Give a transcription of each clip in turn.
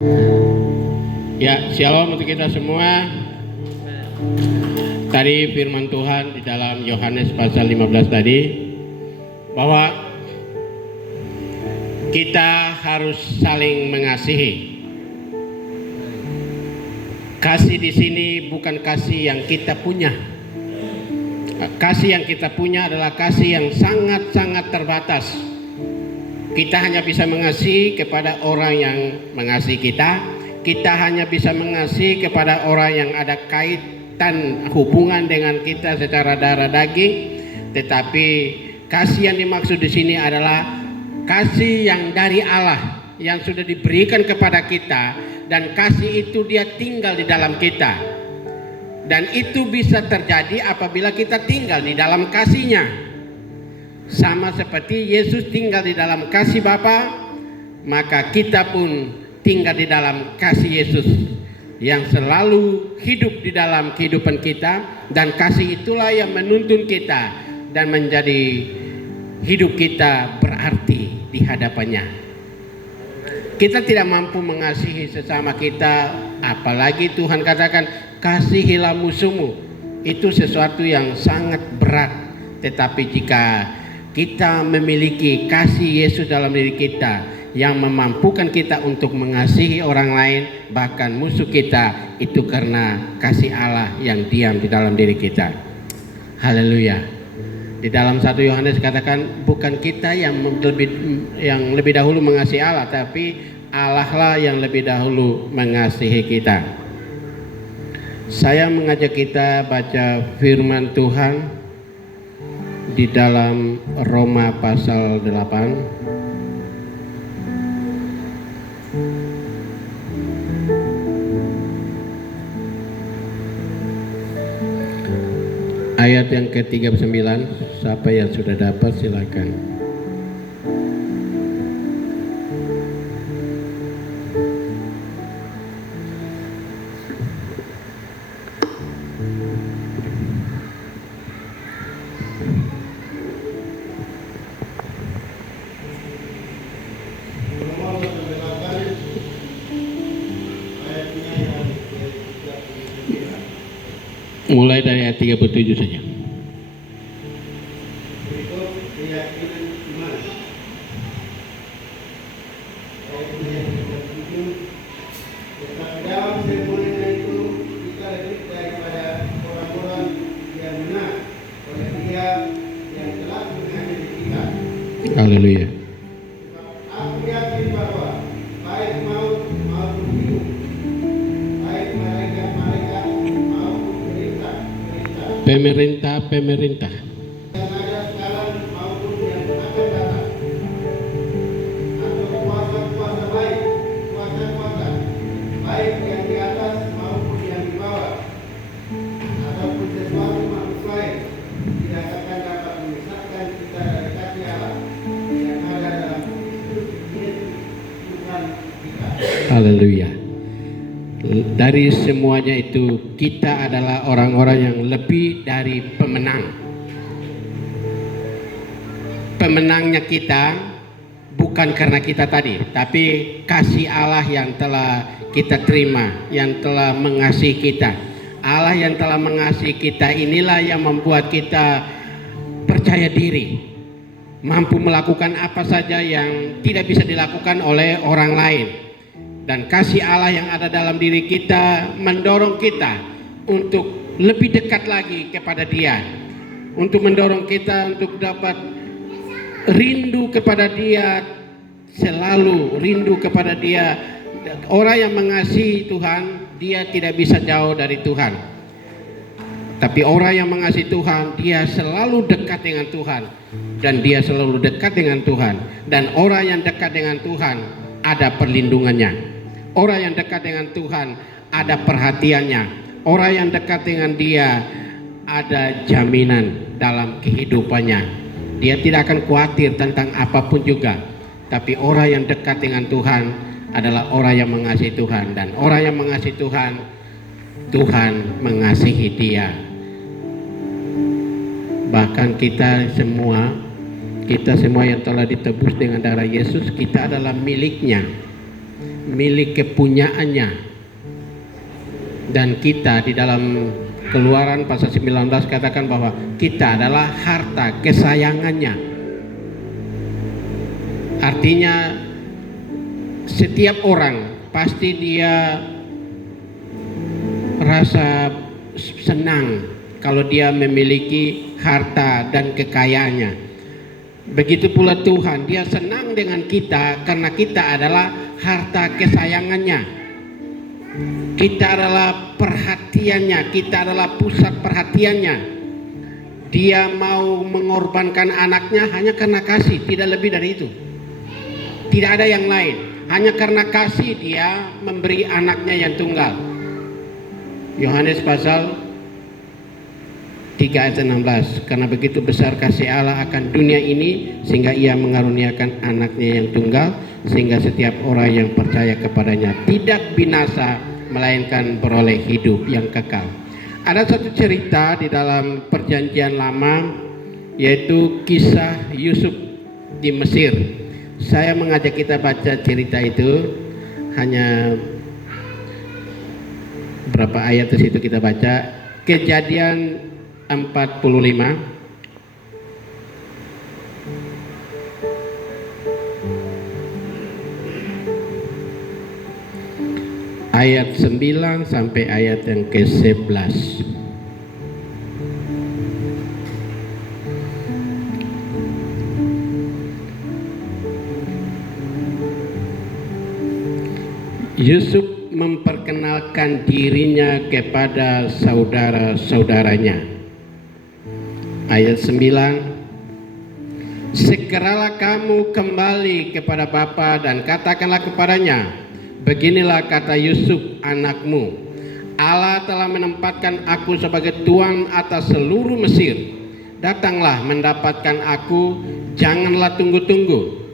Ya, shalom untuk kita semua. Tadi firman Tuhan di dalam Yohanes pasal 15 tadi bahwa kita harus saling mengasihi. Kasih di sini bukan kasih yang kita punya. Kasih yang kita punya adalah kasih yang sangat-sangat terbatas. Kita hanya bisa mengasihi kepada orang yang mengasihi kita. Kita hanya bisa mengasihi kepada orang yang ada kaitan hubungan dengan kita secara darah daging. Tetapi kasih yang dimaksud di sini adalah kasih yang dari Allah, yang sudah diberikan kepada kita, dan kasih itu dia tinggal di dalam kita. Dan itu bisa terjadi apabila kita tinggal di dalam kasih-Nya. Sama seperti Yesus tinggal di dalam kasih Bapa, maka kita pun tinggal di dalam kasih Yesus yang selalu hidup di dalam kehidupan kita, dan kasih itulah yang menuntun kita dan menjadi hidup kita berarti di hadapannya. Kita tidak mampu mengasihi sesama kita, apalagi Tuhan katakan kasihilah musuhmu. Itu sesuatu yang sangat berat. Tetapi jika kita memiliki kasih Yesus dalam diri kita yang memampukan kita untuk mengasihi orang lain, bahkan musuh kita, itu karena kasih Allah yang diam di dalam diri kita. Haleluya. Di dalam 1 Yohanes katakan bukan kita yang lebih dahulu mengasihi Allah, tapi Allah lah yang lebih dahulu mengasihi kita. Saya mengajak kita baca firman Tuhan di dalam Roma pasal 8. Ayat yang ke-39, siapa yang sudah dapat silakan. Mulai dari ayat 37 saja. Berikut keyakinan iman. Ayat 37. Tetapi dalam semuanya itu kita lebih daripada orang-orang yang benar oleh Dia yang telah mengasihi kita. Haleluya. Aku yakin bahwa baik maut maupun hidup, baik malaikat-malaikat maupun Pemerintah yang ada sekarang maupun yang akan datang, atau kuasa-kuasa baik yang di atas maupun yang di bawah, ataupun sesuatu makhluk lain, tidak akan dapat memisahkan kita dari kasih Allah yang ada dalam Kristus Yesus Tuhan kita. Haleluya. Dari semuanya itu kita adalah orang-orang yang lebih dari pemenang. Pemenangnya kita bukan karena kita tadi, tapi kasih Allah yang telah kita terima, yang telah mengasihi kita. Allah yang telah mengasihi kita inilah yang membuat kita percaya diri, mampu melakukan apa saja yang tidak bisa dilakukan oleh orang lain. Dan kasih Allah yang ada dalam diri kita mendorong kita untuk lebih dekat lagi kepada Dia, untuk mendorong kita untuk dapat rindu kepada Dia, selalu rindu kepada Dia. Orang yang mengasihi Tuhan, dia tidak bisa jauh dari Tuhan. Tapi orang yang mengasihi Tuhan, dia selalu dekat dengan Tuhan, dan dia selalu dekat dengan Tuhan. Dan orang yang dekat dengan Tuhan ada perlindungannya. Orang yang dekat dengan Tuhan ada perhatiannya. Orang yang dekat dengan Dia ada jaminan dalam kehidupannya. Dia tidak akan khawatir tentang apapun juga. Tapi orang yang dekat dengan Tuhan adalah orang yang mengasihi Tuhan. Dan orang yang mengasihi Tuhan, Tuhan mengasihi dia. Bahkan kita semua yang telah ditebus dengan darah Yesus, kita adalah miliknya. milik kepunyaannya. Dan kita di dalam Keluaran pasal 19 katakan bahwa kita adalah harta kesayangannya. Artinya setiap orang pasti dia rasa senang kalau dia memiliki harta dan kekayaannya. Begitu pula Tuhan, dia senang dengan kita karena kita adalah harta kesayangannya. Kita adalah perhatiannya, kita adalah pusat perhatiannya. Dia mau mengorbankan anaknya hanya karena kasih, tidak lebih dari itu. Tidak ada yang lain. Hanya karena kasih dia memberi anaknya yang tunggal. Yohanes pasal 3 ayat 16. Karena begitu besar kasih Allah akan dunia ini sehingga ia mengaruniakan anaknya yang tunggal, sehingga setiap orang yang percaya kepadanya tidak binasa melainkan beroleh hidup yang kekal. Ada satu cerita di dalam Perjanjian Lama, yaitu kisah Yusuf di Mesir. Saya mengajak kita baca cerita itu, hanya berapa ayat di situ kita baca. Kejadian 45 ayat 9 sampai ayat yang ke-11. Yusuf memperkenalkan dirinya kepada saudara-saudaranya. Ayat 9, segeralah kamu kembali kepada bapa dan katakanlah kepadanya, beginilah kata Yusuf anakmu, Allah telah menempatkan aku sebagai tuan atas seluruh Mesir. Datanglah mendapatkan aku, janganlah tunggu-tunggu.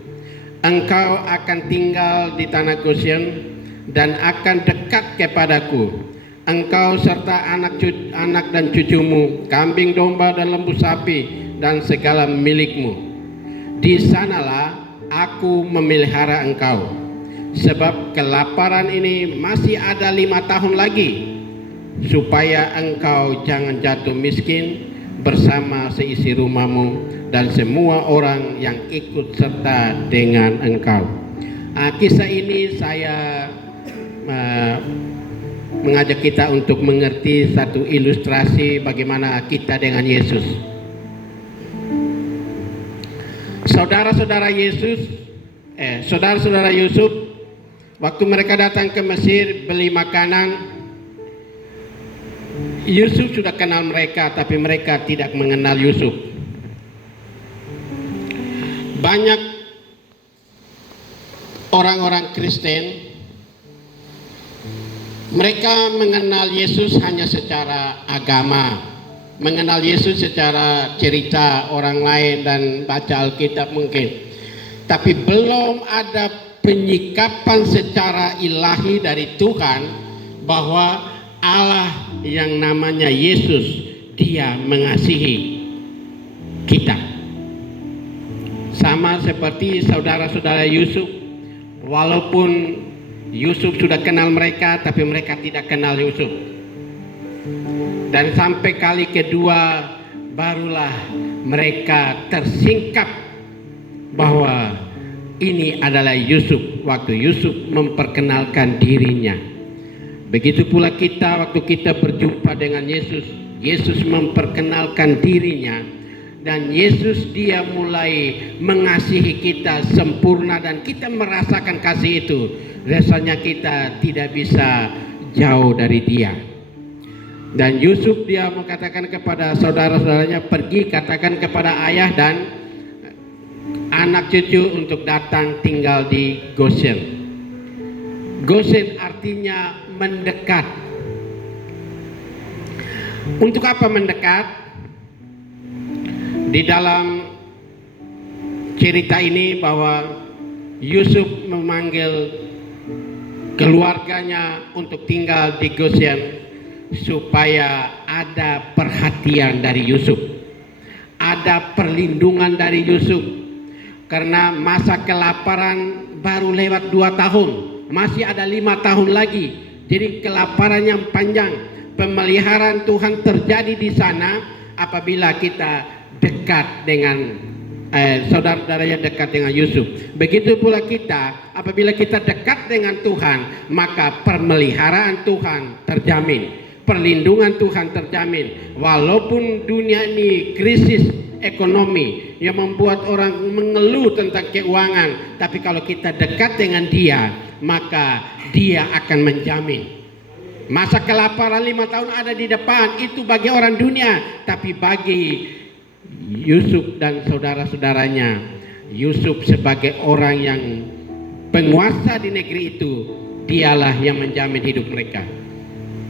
Engkau akan tinggal di tanah Goshen dan akan dekat kepadaku, engkau serta anak dan cucumu, kambing domba dan lembu sapi dan segala milikmu. Di sanalah aku memelihara engkau, sebab kelaparan ini masih ada 5 tahun lagi, supaya engkau jangan jatuh miskin bersama seisi rumahmu dan semua orang yang ikut serta dengan engkau. Kisah ini saya mengajak kita untuk mengerti satu ilustrasi bagaimana kita dengan Yesus. Saudara-saudara Yusuf, waktu mereka datang ke Mesir beli makanan, Yusuf sudah kenal mereka, tapi mereka tidak mengenal Yusuf. Banyak orang-orang Kristen, mereka mengenal Yesus hanya secara agama, mengenal Yesus secara cerita orang lain dan baca Alkitab mungkin. Tapi belum ada penyikapan secara ilahi dari Tuhan bahwa Allah yang namanya Yesus, dia mengasihi kita. Sama seperti saudara-saudara Yusuf, walaupun Yusuf sudah kenal mereka, tapi mereka tidak kenal Yusuf. Dan sampai kali kedua barulah mereka tersingkap bahwa ini adalah Yusuf waktu Yusuf memperkenalkan dirinya. Begitu pula kita waktu kita berjumpa dengan Yesus, Yesus memperkenalkan dirinya, dan Yesus dia mulai mengasihi kita sempurna dan kita merasakan kasih itu. Rasanya kita tidak bisa jauh dari dia. Dan Yusuf dia mengatakan kepada saudara-saudaranya, pergi katakan kepada ayah dan anak cucu untuk datang tinggal di Goshen. Goshen artinya mendekat. Untuk apa mendekat? Di dalam cerita ini bahwa Yusuf memanggil keluarganya untuk tinggal di Goshen supaya ada perhatian dari Yusuf, ada perlindungan dari Yusuf, karena masa kelaparan baru lewat 2 tahun masih ada 5 tahun lagi. Jadi kelaparan yang panjang, pemeliharaan Tuhan terjadi di sana apabila kita dekat dengan saudara-saudara yang dekat dengan Yusuf. Begitu pula kita, apabila kita dekat dengan Tuhan, maka pemeliharaan Tuhan terjamin, perlindungan Tuhan terjamin. Walaupun dunia ini krisis ekonomi yang membuat orang mengeluh tentang keuangan, tapi kalau kita dekat dengan Dia, maka Dia akan menjamin. Masa kelaparan 5 tahun ada di depan, itu bagi orang dunia, tapi bagi Yusuf dan saudara-saudaranya, Yusuf sebagai orang yang penguasa di negeri itu, dialah yang menjamin hidup mereka.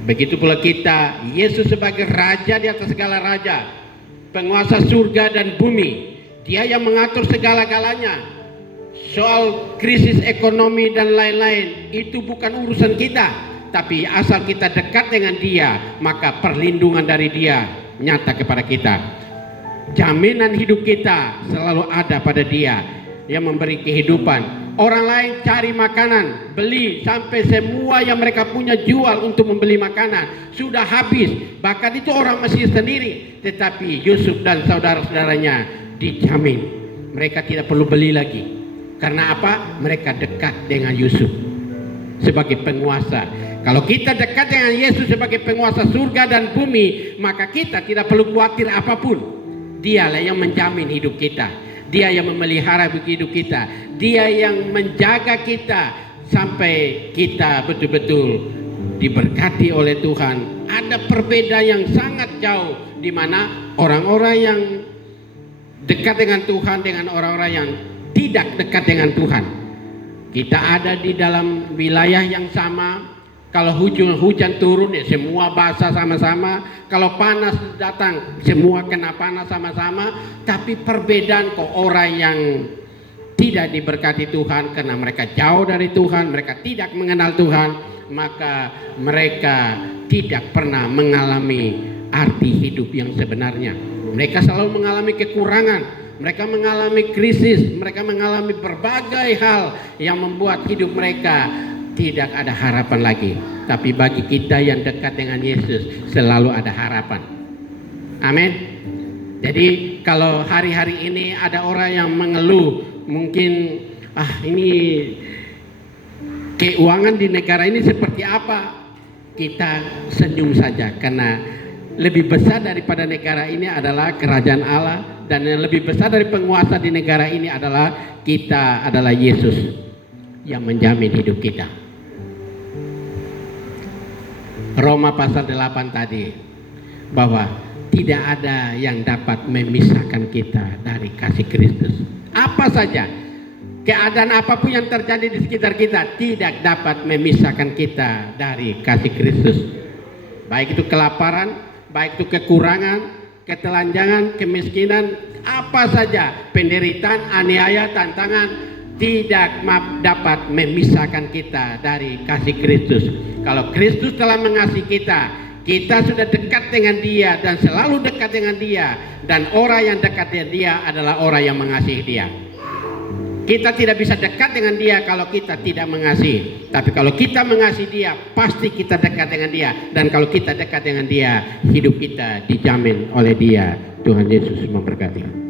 Begitu pula kita, Yesus sebagai raja di atas segala raja, penguasa surga dan bumi, Dia yang mengatur segala-galanya. Soal krisis ekonomi dan lain-lain itu bukan urusan kita, tapi asal kita dekat dengan Dia, maka perlindungan dari Dia nyata kepada kita. Jaminan hidup kita selalu ada pada Dia yang memberi kehidupan. Orang lain cari makanan, beli sampai semua yang mereka punya jual untuk membeli makanan, sudah habis. Bahkan itu orang Mesir sendiri. Tetapi Yusuf dan saudara-saudaranya dijamin, mereka tidak perlu beli lagi. Karena apa? Mereka dekat dengan Yusuf sebagai penguasa. Kalau kita dekat dengan Yesus sebagai penguasa surga dan bumi, maka kita tidak perlu khawatir apapun. Dialah yang menjamin hidup kita, Dia yang memelihara hidup kita, Dia yang menjaga kita sampai kita betul-betul diberkati oleh Tuhan. Ada perbedaan yang sangat jauh, di mana orang-orang yang dekat dengan Tuhan dengan orang-orang yang tidak dekat dengan Tuhan. Kita ada di dalam wilayah yang sama. Kalau hujan turun ya semua basah sama-sama. Kalau panas datang semua kena panas sama-sama. Tapi perbedaan kok orang yang tidak diberkati Tuhan karena mereka jauh dari Tuhan, mereka tidak mengenal Tuhan, maka mereka tidak pernah mengalami arti hidup yang sebenarnya. Mereka selalu mengalami kekurangan, mereka mengalami krisis, mereka mengalami berbagai hal yang membuat hidup mereka tidak ada harapan lagi. Tapi bagi kita yang dekat dengan Yesus selalu ada harapan. Amin. Jadi kalau hari-hari ini ada orang yang mengeluh, mungkin ini keuangan di negara ini seperti apa, kita senyum saja, karena lebih besar daripada negara ini adalah kerajaan Allah, dan yang lebih besar dari penguasa di negara ini adalah kita, adalah Yesus yang menjamin hidup kita. Roma pasal 8 tadi, bahwa tidak ada yang dapat memisahkan kita dari kasih Kristus. Apa saja, keadaan apapun yang terjadi di sekitar kita tidak dapat memisahkan kita dari kasih Kristus. Baik itu kelaparan, baik itu kekurangan, ketelanjangan, kemiskinan, apa saja, penderitaan, aniaya, tantangan, tidak dapat memisahkan kita dari kasih Kristus. Kalau Kristus telah mengasihi kita, kita sudah dekat dengan Dia dan selalu dekat dengan Dia, dan orang yang dekat dengan Dia adalah orang yang mengasihi Dia. Kita tidak bisa dekat dengan Dia kalau kita tidak mengasihi. Tapi kalau kita mengasihi Dia, pasti kita dekat dengan Dia. Dan kalau kita dekat dengan Dia, hidup kita dijamin oleh Dia. Tuhan Yesus memberkati.